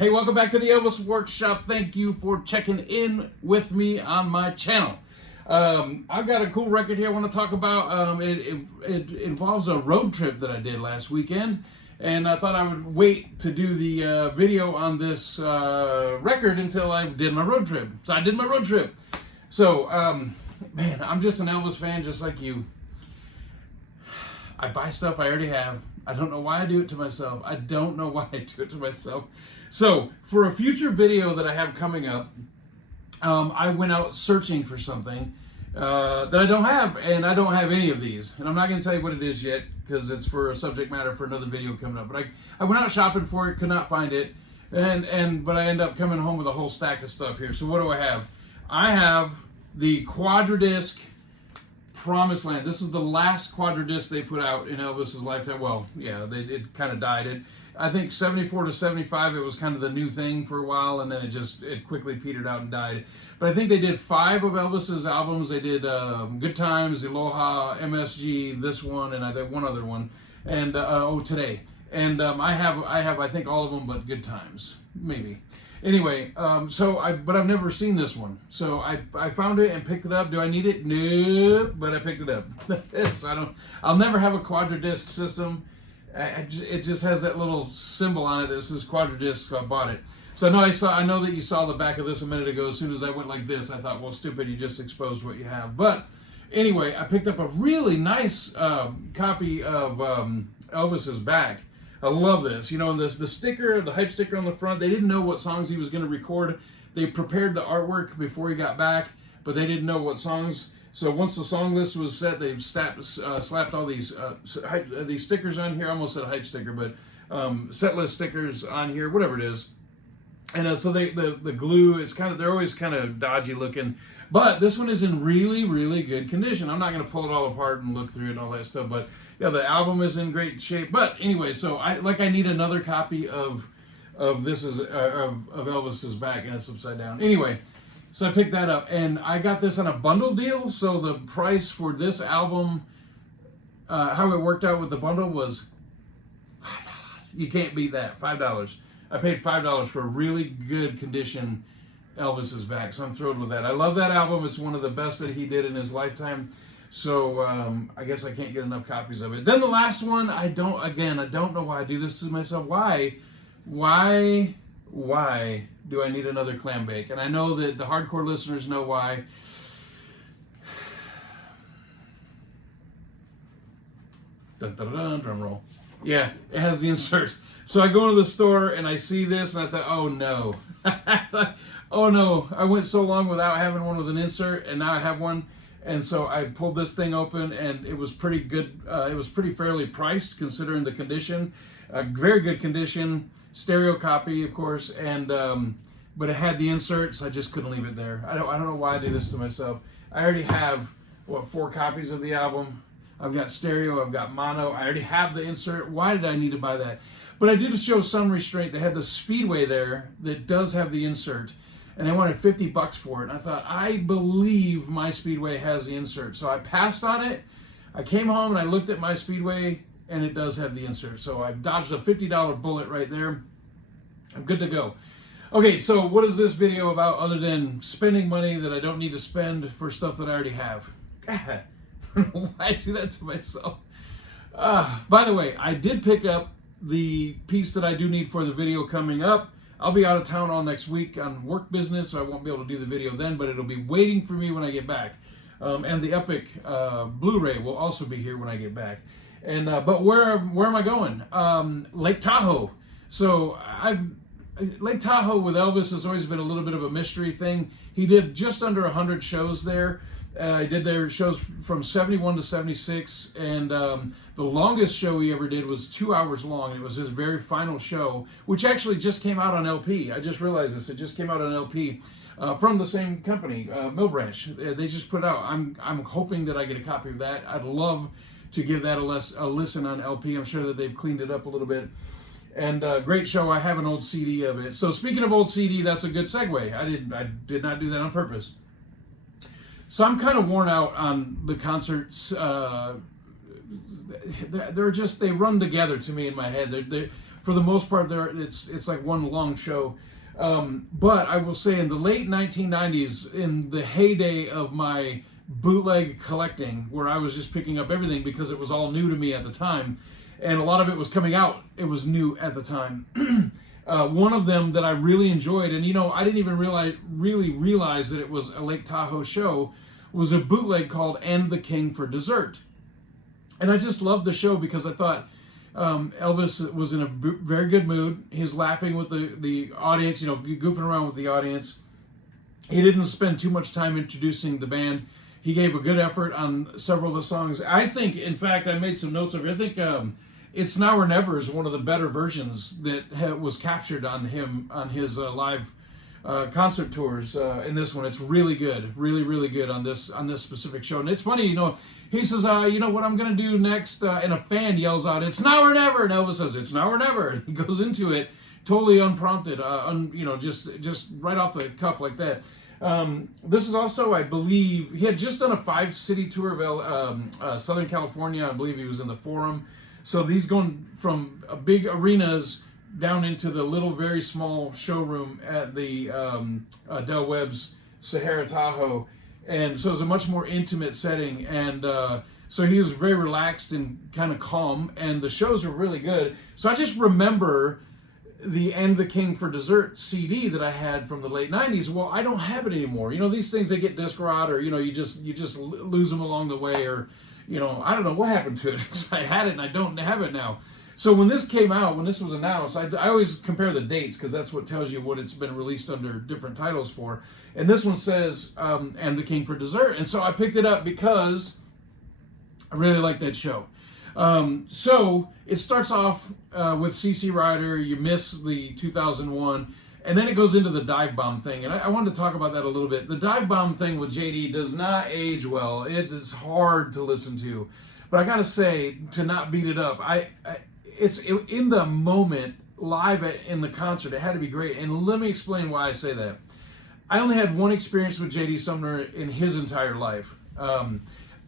Hey, welcome back to the Elvis Workshop. Thank you for checking in with me on my channel. I've got a cool record here I want to talk about. It involves a road trip that I did last weekend, and I thought I would wait to do the video on this record until I did my road trip. So I did my road trip. So, man, I'm just an Elvis fan just like you. I buy stuff I already have. I don't know why I do it to myself. I don't know why I do it to myself. So, for a future video that I have coming up, I went out searching for something that I don't have, and I don't have any of these. And I'm not going to tell you what it is yet, because it's for a subject matter for another video coming up. But I went out shopping for it, could not find it, but I end up coming home with a whole stack of stuff here. So what do I have? I have the Quadradisc Promised Land. This is the last Quadradisc they put out in Elvis's lifetime. Well, yeah, it kind of died. I think 74 to 75, it was kind of the new thing for a while, and then it quickly petered out and died. But I think they did 5 of Elvis's albums. They did Good Times, Aloha, MSG, this one, and I think one other one, and Today. And I have I think all of them but Good Times, maybe. Anyway, but I've never seen this one. So I found it and picked it up. Do I need it? No, but I picked it up. So I'll never have a Quadradisc system. It just has that little symbol on it that says Quadradisc, so I bought it. So I know that you saw the back of this a minute ago. As soon as I went like this, I thought, well, stupid, you just exposed what you have. But anyway, I picked up a really nice copy of Elvis's Back. I love this. You know, the sticker, the hype sticker on the front, they didn't know what songs he was going to record. They prepared the artwork before he got back, but they didn't know what songs. So once the song list was set, they slapped all these stickers on here. I almost said hype sticker, but set list stickers on here, whatever it is. And so the glue is they're always kind of dodgy looking, but this one is in really, really good condition. I'm not going to pull it all apart and look through it and all that stuff, but yeah, the album is in great shape. But anyway, so I need another copy of Elvis's Back, and it's upside down. Anyway. So I picked that up, and I got this on a bundle deal. So the price for this album, how it worked out with the bundle was $5. You can't beat that, $5. I paid $5 for a really good condition Elvis's Back, so I'm thrilled with that. I love that album. It's one of the best that he did in his lifetime. So I guess I can't get enough copies of it. Then the last one, I don't know why I do this to myself. Why do I need another clam bake? And I know that the hardcore listeners know why. Dun, dun, dun, drum roll. Yeah, it has the insert. So I go into the store and I see this and I thought, oh no. Oh no, I went so long without having one with an insert, and now I have one. And so I pulled this thing open, and it was pretty good. It was pretty fairly priced considering the condition. Very good condition. Stereo copy, of course, and but it had the inserts. I just couldn't leave it there. I don't know why I do this to myself. I already have 4 copies of the album. I've got stereo. I've got mono. I already have the insert. Why did I need to buy that? But I did show some restraint. They had the Speedway there that does have the insert, and they wanted $50 for it. And I thought, I believe my Speedway has the insert, so I passed on it. I came home and I looked at my Speedway, and it does have the insert. So I dodged a $50 bullet right there. I'm good to go. Okay, so what is this video about other than spending money that I don't need to spend for stuff that I already have? God, I don't know why I do that to myself. By the way, I did pick up the piece that I do need for the video coming up. I'll be out of town all next week on work business, so I won't be able to do the video then, but it'll be waiting for me when I get back. And the Epic Blu-ray will also be here when I get back. And but where am I going? Lake Tahoe. So Lake Tahoe with Elvis has always been a little bit of a mystery thing. He did just under 100 shows there. He did their shows from 71 to 76, and the longest show he ever did was 2 hours long. It was his very final show, which actually just came out on LP. I just realized this. It just came out on LP from the same company, Mill Branch. They just put it out. I'm hoping that I get a copy of that. I'd love to give that a listen on LP. I'm sure that they've cleaned it up a little bit. And great show. I have an old CD of it. So speaking of old CD, that's a good segue. I did not do that on purpose. So I'm kind of worn out on the concerts. They run together to me in my head. for the most part, it's like one long show. But I will say, in the late 1990s, in the heyday of my bootleg collecting, where I was just picking up everything because it was all new to me at the time, and a lot of it was coming out, it was new at the time. One of them that I really enjoyed, and I didn't even really realize that it was a Lake Tahoe show, was a bootleg called "And the King for Dessert." And I just loved the show because I thought Elvis was in a very good mood. He's laughing with the audience, goofing around with the audience. He didn't spend too much time introducing the band. He gave a good effort on several of the songs. I think, in fact, I made some notes of it. I think "It's Now or Never" is one of the better versions that was captured on his live concert tours. In this one, it's really good, really good on this specific show. And it's funny, he says, what I'm gonna do next, and a fan yells out, "It's now or never," and Elvis says, "It's now or never," and he goes into it totally unprompted, just right off the cuff like that. This is also, I believe, he had just done a 5-city tour of Southern California. I believe he was in the Forum. So he's going from big arenas down into the little, very small showroom at the Del Webb's Sahara Tahoe. And so it's a much more intimate setting. And so he was very relaxed and kind of calm. And the shows were really good. So I just remember the "And the King for Dessert" CD that I had from the late 90s. Well, I don't have it anymore. These things, they get disc rot, or you just lose them along the way, or I don't know what happened to it. I had it and I don't have it now. So when this came out, when this was announced, I always compare the dates because that's what tells you what it's been released under different titles for. And this one says "And the King for Dessert," and so I picked it up because I really like that show. So it starts off with CC Rider. You miss the 2001, and then it goes into the dive bomb thing. And I wanted to talk about that a little bit. The dive bomb thing with JD does not age well. It is hard to listen to, but I gotta say, to not beat it up, it's in the moment, live in the concert, it had to be great. And let me explain why I say that. I only had one experience with JD Sumner in his entire life.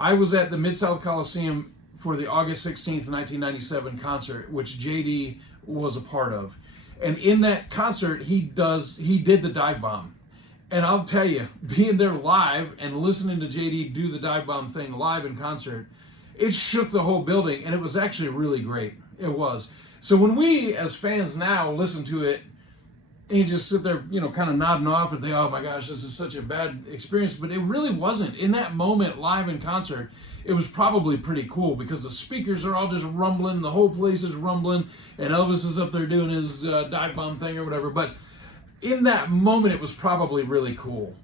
I was at the Mid-South Coliseum for the August 16th, 1997 concert, which JD was a part of. And in that concert, he did the dive bomb. And I'll tell you, being there live and listening to JD do the dive bomb thing live in concert, it shook the whole building, and it was actually really great. It was. So when we, as fans now, listen to it, and you just sit there, kind of nodding off and think, "Oh my gosh, this is such a bad experience," but it really wasn't. In that moment, live in concert, it was probably pretty cool because the speakers are all just rumbling, the whole place is rumbling, and Elvis is up there doing his dive bomb thing or whatever. But in that moment, it was probably really cool.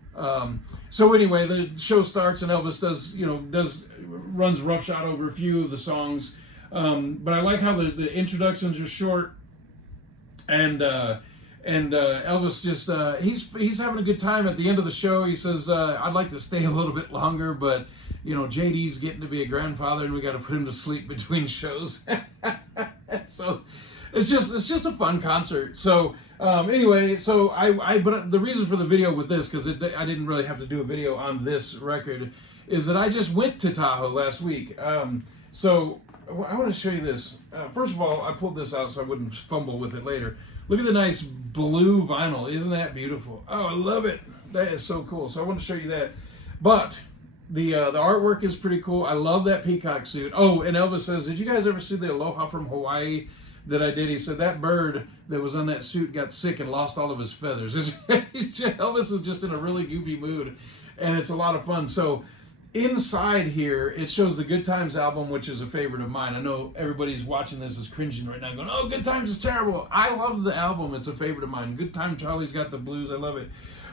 So anyway, the show starts and Elvis runs roughshod over a few of the songs. But I like how the introductions are short, and Elvis just he's having a good time. At the end of the show, he says, "I'd like to stay a little bit longer, but JD's getting to be a grandfather, and we got to put him to sleep between shows." So it's just a fun concert. So anyway, so but the reason for the video with this, because I didn't really have to do a video on this record, is that I just went to Tahoe last week. So I want to show you this. First of all, I pulled this out so I wouldn't fumble with it later. Look at the nice blue vinyl. Isn't that beautiful? Oh, I love it. That is so cool. So I want to show you that. But the artwork is pretty cool. I love that peacock suit. Oh, and Elvis says, "Did you guys ever see the Aloha from Hawaii that I did?" He said that bird that was on that suit got sick and lost all of his feathers. Elvis is just in a really goofy mood, and it's a lot of fun. So inside here, it shows the Good Times album, which is a favorite of mine. I know everybody's watching this is cringing right now, going, "Oh, Good Times is terrible." I love the album. It's a favorite of mine. Good Time Charlie's Got the Blues. I love it.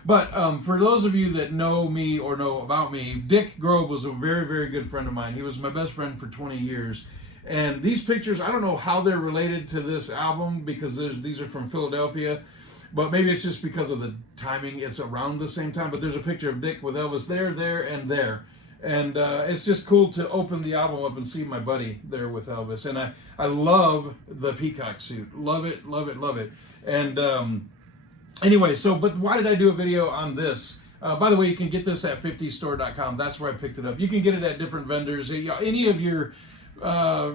But for those of you that know me or know about me, Dick Grobe was a very, very good friend of mine. He was my best friend for 20 years. And these pictures, I don't know how they're related to this album because these are from Philadelphia. But maybe it's just because of the timing. It's around the same time. But there's a picture of Dick with Elvis there, and there. And it's just cool to open the album up and see my buddy there with Elvis. And I love the peacock suit. Love it, love it, love it. And anyway, but why did I do a video on this? By the way, you can get this at 50store.com. That's where I picked it up. You can get it at different vendors. Any of your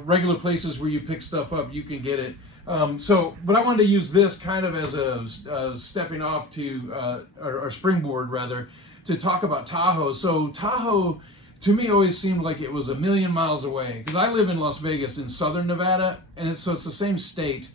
regular places where you pick stuff up, you can get it. But I wanted to use this kind of as a stepping off to, or springboard rather, to talk about Tahoe. So Tahoe, to me, always seemed like it was a million miles away, because I live in Las Vegas in southern Nevada, and it's the same state,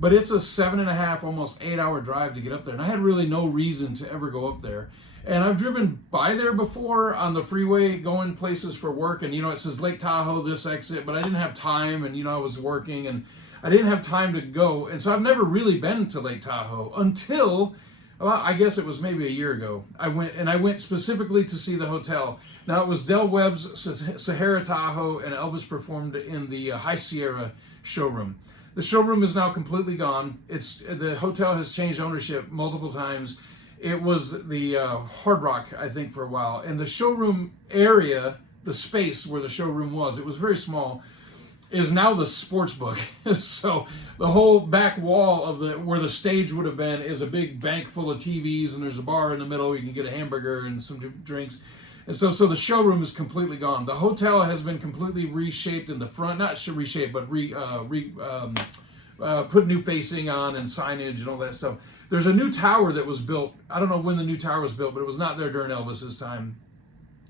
but it's a 7.5, almost 8-hour drive to get up there, and I had really no reason to ever go up there. And I've driven by there before on the freeway going places for work, and it says Lake Tahoe, this exit, but I didn't have time, and I was working, and I didn't have time to go, and so I've never really been to Lake Tahoe until, well, I guess it was maybe a year ago. I went specifically to see the hotel. Now, it was Del Webb's Sahara Tahoe, and Elvis performed in the High Sierra showroom. The showroom is now completely gone. The hotel has changed ownership multiple times. It was the Hard Rock, I think, for a while. And the showroom area, the space where the showroom was, it was very small, is now the sports book. So the whole back wall of where the stage would have been is a big bank full of TVs, and there's a bar in the middle. You can get a hamburger and some drinks. And so the showroom is completely gone. The hotel has been completely reshaped in the front, not reshaped, but put new facing on and signage and all that stuff. There's a new tower that was built. I don't know when the new tower was built, but it was not there during Elvis's time.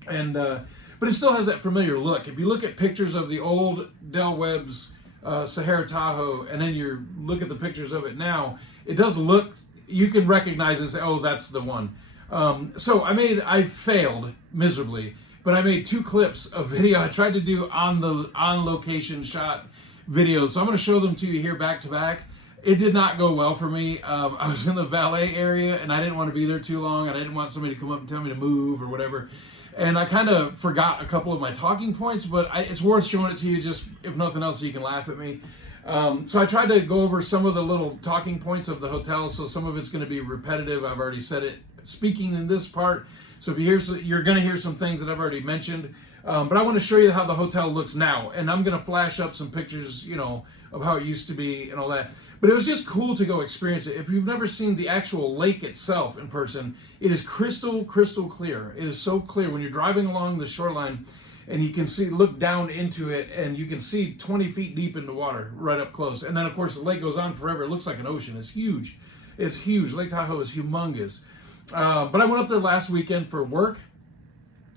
And but it still has that familiar look. If you look at pictures of the old Del Webb's Sahara Tahoe, and then you look at the pictures of it now, it does look, you can recognize it and say, oh, that's the one. So I failed miserably, but I made 2 clips of video. I tried to do on location shot videos. So I'm going to show them to you here back to back. It did not go well for me. I was in the valet area, and I didn't want to be there too long, and I didn't want somebody to come up and tell me to move or whatever. And I kind of forgot a couple of my talking points, but it's worth showing it to you, just if nothing else, so you can laugh at me. So I tried to go over some of the little talking points of the hotel, so some of it's going to be repetitive. I've already said it speaking in this part, so if you're going to hear some things that I've already mentioned. But I want to show you how the hotel looks now, and I'm going to flash up some pictures, of how it used to be and all that. But it was just cool to go experience it. If you've never seen the actual lake itself in person, it is crystal clear. It is so clear when you're driving along the shoreline, and you can look down into it, and you can see 20 feet deep in the water right up close. And then, of course, the lake goes on forever. It looks like an ocean. It's huge. It's huge. Lake Tahoe is humongous. But I went up there last weekend for work.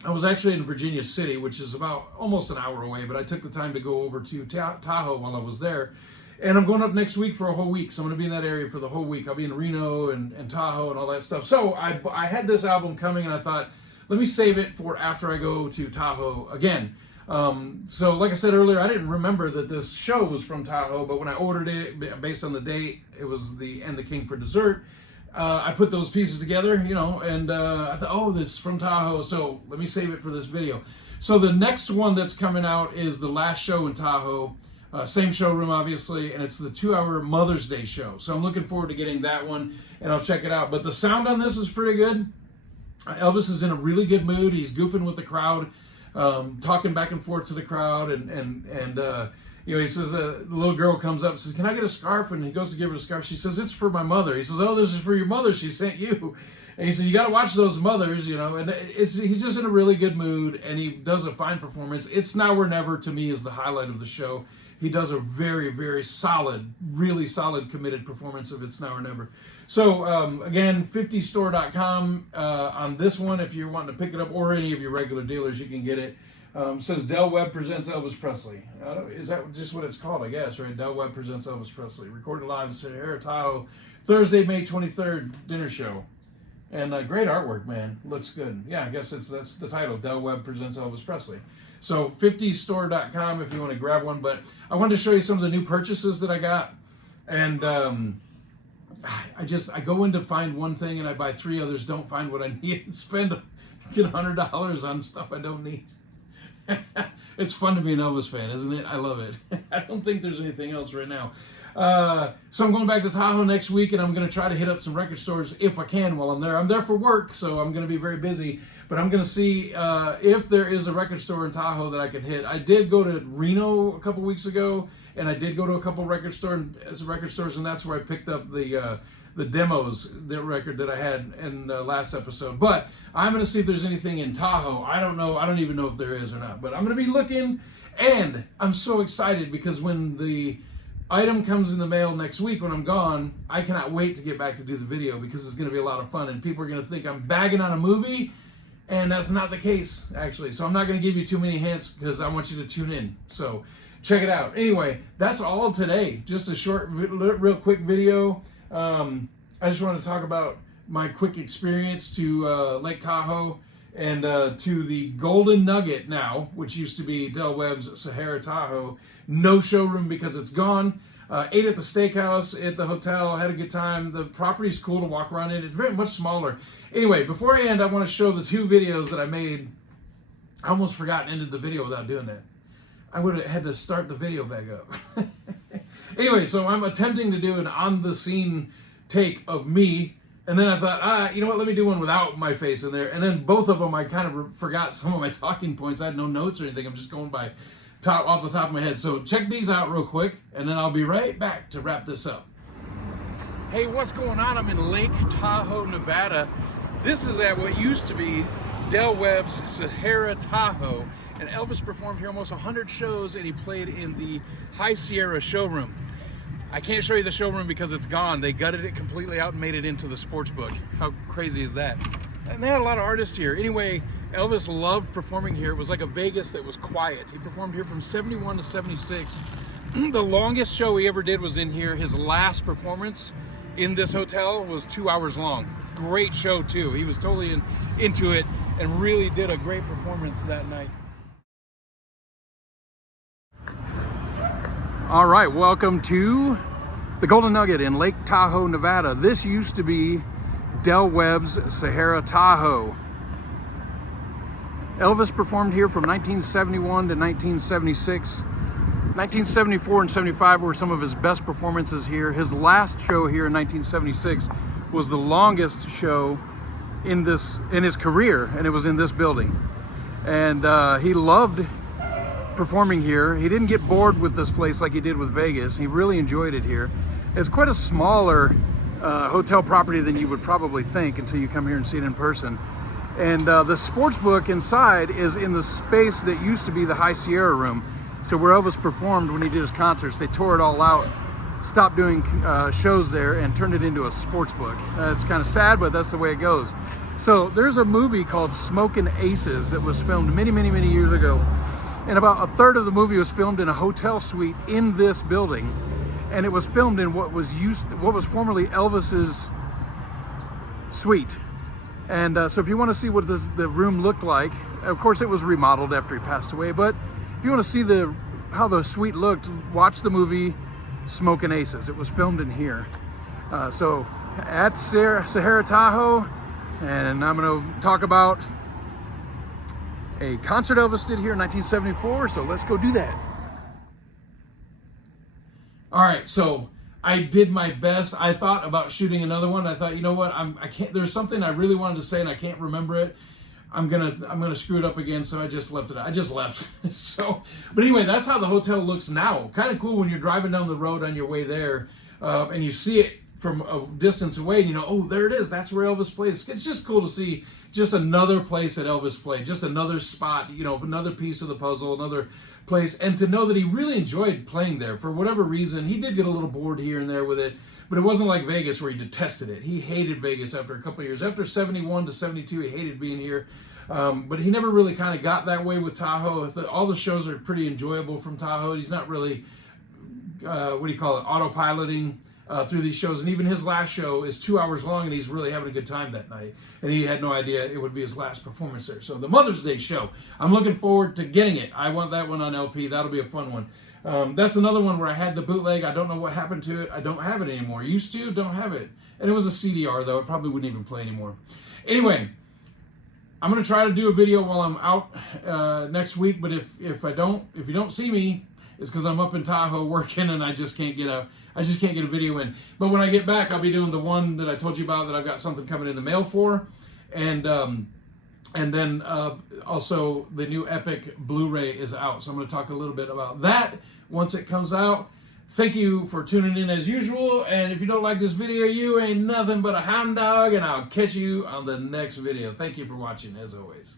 I was actually in Virginia City, which is about almost an hour away, but I took the time to go over to Tahoe while I was there. And I'm going up next week for a whole week, so I'm going to be in that area for the whole week. I'll be in Reno and Tahoe and all that stuff. So I had this album coming, and I thought, let me save it for after I go to Tahoe again. So like I said earlier, I didn't remember that this show was from Tahoe, but when I ordered it, based on the date, it was the King for Dessert. I put those pieces together, and I thought, oh, this is from Tahoe, so let me save it for this video. So the next one that's coming out is the last show in Tahoe. Same showroom, obviously, and it's the 2-hour Mother's Day show. So I'm looking forward to getting that one, and I'll check it out. But the sound on this is pretty good. Elvis is in a really good mood. He's goofing with the crowd, talking back and forth to the crowd, and he says, the little girl comes up and says, can I get a scarf? And he goes to give her a scarf. She says, it's for my mother. He says, oh, this is for your mother. She sent you. And he said, you got to watch those mothers, and he's just in a really good mood, and he does a fine performance. It's Now or Never, to me, is the highlight of the show. He does a very, very solid, really solid, committed performance of It's Now or Never. So, again, 50store.com on this one, if you're wanting to pick it up, or any of your regular dealers, you can get it. Says Del Webb presents Elvis Presley. Is that just what it's called, I guess, right? Del Webb presents Elvis Presley. Recorded live in Sahara Tahoe, Thursday, May 23rd, dinner show. And great artwork, man. Looks good. Yeah, I guess that's the title. Del Webb presents Elvis Presley. So 50store.com if you want to grab one. But I wanted to show you some of the new purchases that I got. And I go in to find one thing and I buy 3 others, don't find what I need, and spend $100 on stuff I don't need. It's fun to be an Elvis fan, isn't it? I love it. I don't think there's anything else right now. So I'm going back to Tahoe next week, and I'm going to try to hit up some record stores if I can while I'm there. I'm there for work, so I'm going to be very busy, but I'm going to see if there is a record store in Tahoe that I can hit. I did go to Reno a couple weeks ago, and I did go to a couple record stores, and that's where I picked up the demos, the record that I had in the last episode. But I'm going to see if there's anything in Tahoe. I don't know. I don't even know if there is or not, but I'm going to be looking, and I'm so excited because when the item comes in the mail next week when I'm gone. I cannot wait to get back to do the video because it's going to be a lot of fun and people are going to think I'm bagging on a movie, and that's not the case actually. So I'm not going to give you too many hints because I want you to tune in. So check it out. Anyway, that's all today. Just a short, real quick video. I just wanted to talk about my quick experience to Lake Tahoe and to the Golden Nugget now, which used to be Del Webb's Sahara Tahoe. No showroom because it's gone. Ate at the steakhouse, at the hotel, had a good time. The property's cool to walk around in. It's very much smaller. Anyway, before I end, I want to show the 2 videos that I made. I almost forgot and ended the video without doing that. I would have had to start the video back up. Anyway, so I'm attempting to do an on-the-scene take of me. And then I thought, you know what, let me do one without my face in there. And then both of them, I kind of forgot some of my talking points. I had no notes or anything. I'm just going by off the top of my head. So check these out real quick, and then I'll be right back to wrap this up. Hey, what's going on? I'm in Lake Tahoe, Nevada. This is at what used to be Del Webb's Sahara Tahoe. And Elvis performed here almost 100 shows, and he played in the High Sierra showroom. I can't show you the showroom because it's gone. They gutted it completely out and made it into the sports book. How crazy is that? And they had a lot of artists here. Anyway, Elvis loved performing here. It was like a Vegas that was quiet. He performed here from 71 to 76. The longest show he ever did was in here. His last performance in this hotel was 2 hours long. Great show too. He was totally into it and really did a great performance that night. All right, welcome to the Golden Nugget in Lake Tahoe, Nevada. This used to be Del Webb's Sahara Tahoe. Elvis performed here from 1971 to 1976. 1974 and 75 were some of his best performances here. His last show here in 1976 was the longest show in his career, and it was in this building. And he loved performing here. He didn't get bored with this place like he did with Vegas. He really enjoyed it here. It's quite a smaller hotel property than you would probably think until you come here and see it in person. And the sports book inside is in the space that used to be the High Sierra room. So where Elvis performed when he did his concerts, they tore it all out, stopped doing shows there, and turned it into a sports book. It's kind of sad, but that's the way it goes. So there's a movie called Smokin' Aces that was filmed many, many, many years ago. And about a third of the movie was filmed in a hotel suite in this building. And it was filmed in what was formerly Elvis's suite. And so if you want to see what the room looked like, of course it was remodeled after he passed away, but if you want to see how the suite looked, watch the movie Smokin' Aces. It was filmed in here. So at Sahara Tahoe, and I'm going to talk about a concert Elvis did here in 1974, so let's go do that. All right, so I did my best. I thought about shooting another one. I thought, you know what, I can't. There's something I really wanted to say and I can't remember it. I'm gonna screw it up again, so I just left it. I just left. So, but anyway, that's how the hotel looks now. Kind of cool when you're driving down the road on your way there, and you see it from a distance away, and you know, oh, there it is. That's where Elvis played. It's just cool to see just another place that Elvis played, just another spot, you know, another piece of the puzzle, another place, and to know that he really enjoyed playing there. For whatever reason, he did get a little bored here and there with it, but it wasn't like Vegas where he detested it. He hated Vegas after a couple of years. After 71 to 72, he hated being here. But he never really kind of got that way with Tahoe. All the shows are pretty enjoyable from Tahoe. He's not really, autopiloting through these shows. And even his last show is 2 hours long, and he's really having a good time that night. And he had no idea it would be his last performance there. So the Mother's Day show, I'm looking forward to getting it. I want that one on LP. That'll be a fun one. That's another one where I had the bootleg. I don't know what happened to it. I don't have it anymore. Used to, don't have it. And it was a CDR, though. It probably wouldn't even play anymore. Anyway, I'm going to try to do a video while I'm out next week, but if you don't see me, it's because I'm up in Tahoe working and I just can't get a video in. But when I get back, I'll be doing the one that I told you about that I've got something coming in the mail for, and then also the new Epic Blu-ray is out. So I'm going to talk a little bit about that once it comes out. Thank you for tuning in as usual, and if you don't like this video, you ain't nothing but a hound dog, and I'll catch you on the next video. Thank you for watching, as always.